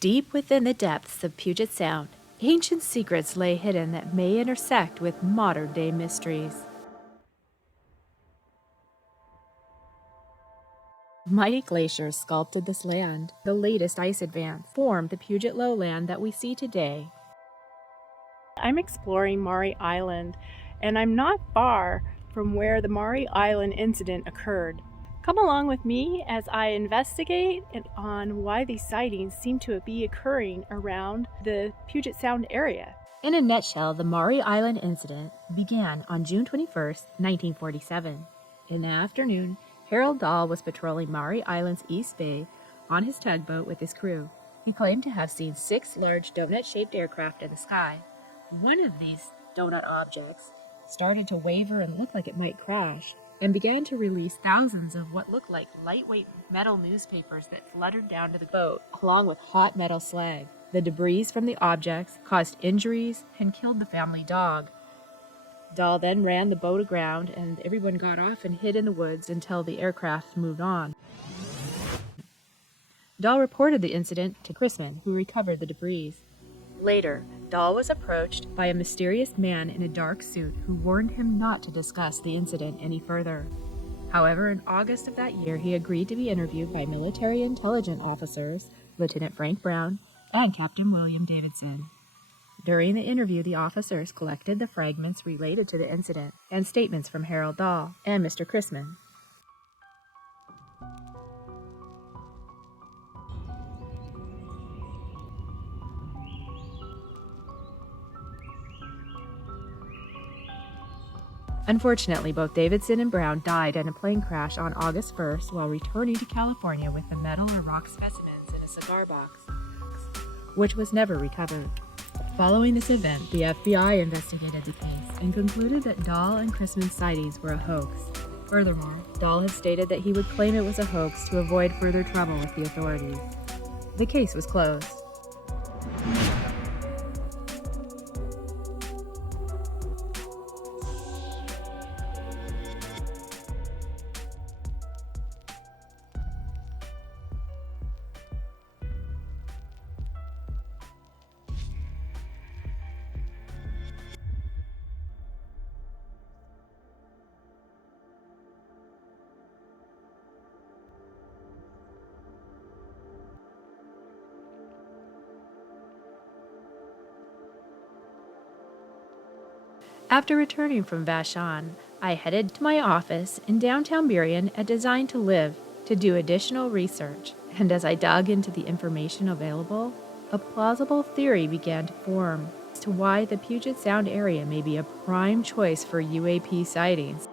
Deep within the depths of Puget Sound, ancient secrets lay hidden that may intersect with modern-day mysteries. Mighty glaciers sculpted this land. The latest ice advance formed the Puget lowland that we see today. I'm exploring Maury Island, and I'm not far from where the Maury Island Incident occurred. Come along with me as I investigate on why these sightings seem to be occurring around the Puget Sound area. In a nutshell, the Maury Island Incident began on June 21, 1947. In the afternoon, Harold Dahl was patrolling Maury Island's East Bay on his tugboat with his crew. He claimed to have seen 6 large donut-shaped aircraft in the sky. One of these donut objects started to waver and look like it might crash, and began to release thousands of what looked like lightweight metal newspapers that fluttered down to the boat, along with hot metal slag. The debris from the objects caused injuries and killed the family dog. Dahl then ran the boat aground, and everyone got off and hid in the woods until the aircraft moved on. Dahl reported the incident to Chrisman, who recovered the debris. Later, Dahl was approached by a mysterious man in a dark suit who warned him not to discuss the incident any further. However, in August of that year, he agreed to be interviewed by military intelligence officers, Lieutenant Frank Brown and Captain William Davidson. During the interview, the officers collected the fragments related to the incident and statements from Harold Dahl and Mr. Chrisman. Unfortunately, both Davidson and Brown died in a plane crash on August 1st while returning to California with the metal or rock specimens in a cigar box, which was never recovered. Following this event, the FBI investigated the case and concluded that Dahl and Chrisman's sightings were a hoax. Furthermore, Dahl had stated that he would claim it was a hoax to avoid further trouble with the authorities. The case was closed. After returning from Vashon, I headed to my office in downtown Burien at Design to Live to do additional research, and as I dug into the information available, a plausible theory began to form as to why the Puget Sound area may be a prime choice for UAP sightings.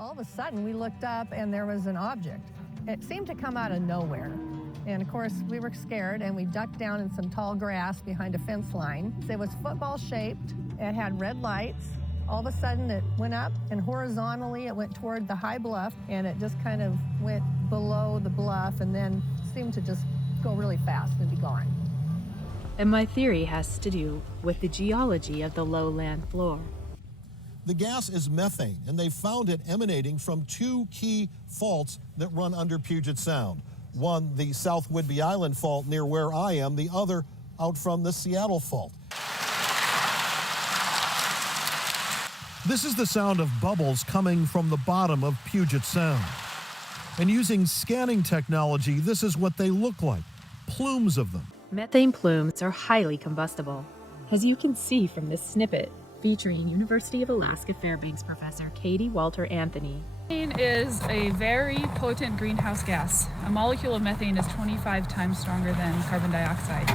All of a sudden, we looked up and there was an object. It seemed to come out of nowhere. And of course, we were scared and we ducked down in some tall grass behind a fence line. It was football shaped. It had red lights. All of a sudden, it went up and horizontally it went toward the high bluff, and it just kind of went below the bluff and then seemed to just go really fast and be gone. And my theory has to do with the geology of the lowland floor. The gas is methane, and they found it emanating from 2 key faults that run under Puget Sound. One, the South Whidbey Island fault near where I am, the other out from the Seattle fault. This is the sound of bubbles coming from the bottom of Puget Sound. And using scanning technology, this is what they look like, plumes of them. Methane plumes are highly combustible, as you can see from this snippet featuring University of Alaska Fairbanks professor Katie Walter Anthony. Methane is a very potent greenhouse gas. A molecule of methane is 25 times stronger than carbon dioxide.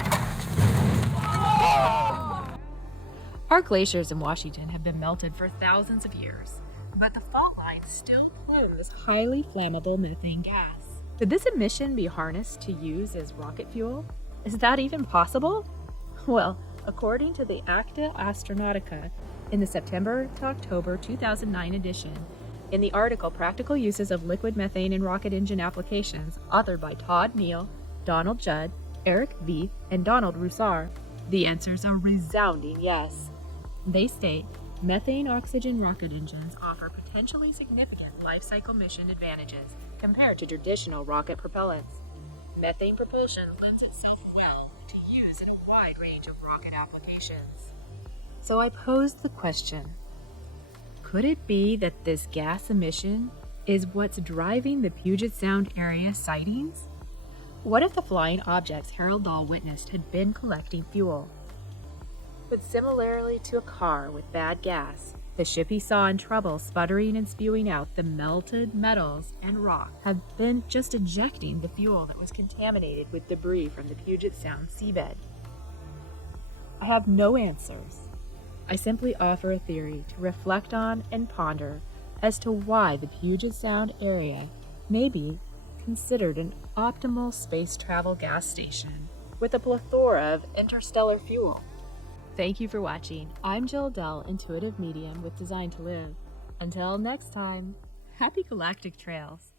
Our glaciers in Washington have been melted for thousands of years, but the fault lines still plume this highly flammable methane gas. Could this emission be harnessed to use as rocket fuel? Is that even possible? Well, according to the Acta Astronautica, in the September to October 2009 edition, in the article Practical Uses of Liquid Methane in Rocket Engine Applications, authored by Todd Neal, Donald Judd, Eric Veith, and Donald Roussard, the answers are resounding yes. They state, Methane-oxygen rocket engines offer potentially significant life cycle mission advantages compared to traditional rocket propellants. Methane propulsion lends itself well to use in a wide range of rocket applications. So I posed the question, could it be that this gas emission is what's driving the Puget Sound area sightings? What if the flying objects Harold Dahl witnessed had been collecting fuel? But similarly to a car with bad gas, the ship he saw in trouble sputtering and spewing out the melted metals and rock have been just ejecting the fuel that was contaminated with debris from the Puget Sound seabed. I have no answers. I simply offer a theory to reflect on and ponder as to why the Puget Sound area may be considered an optimal space travel gas station with a plethora of interstellar fuel. Thank you for watching. I'm Jill Dahl, intuitive medium with Design to Live. Until next time, happy galactic trails.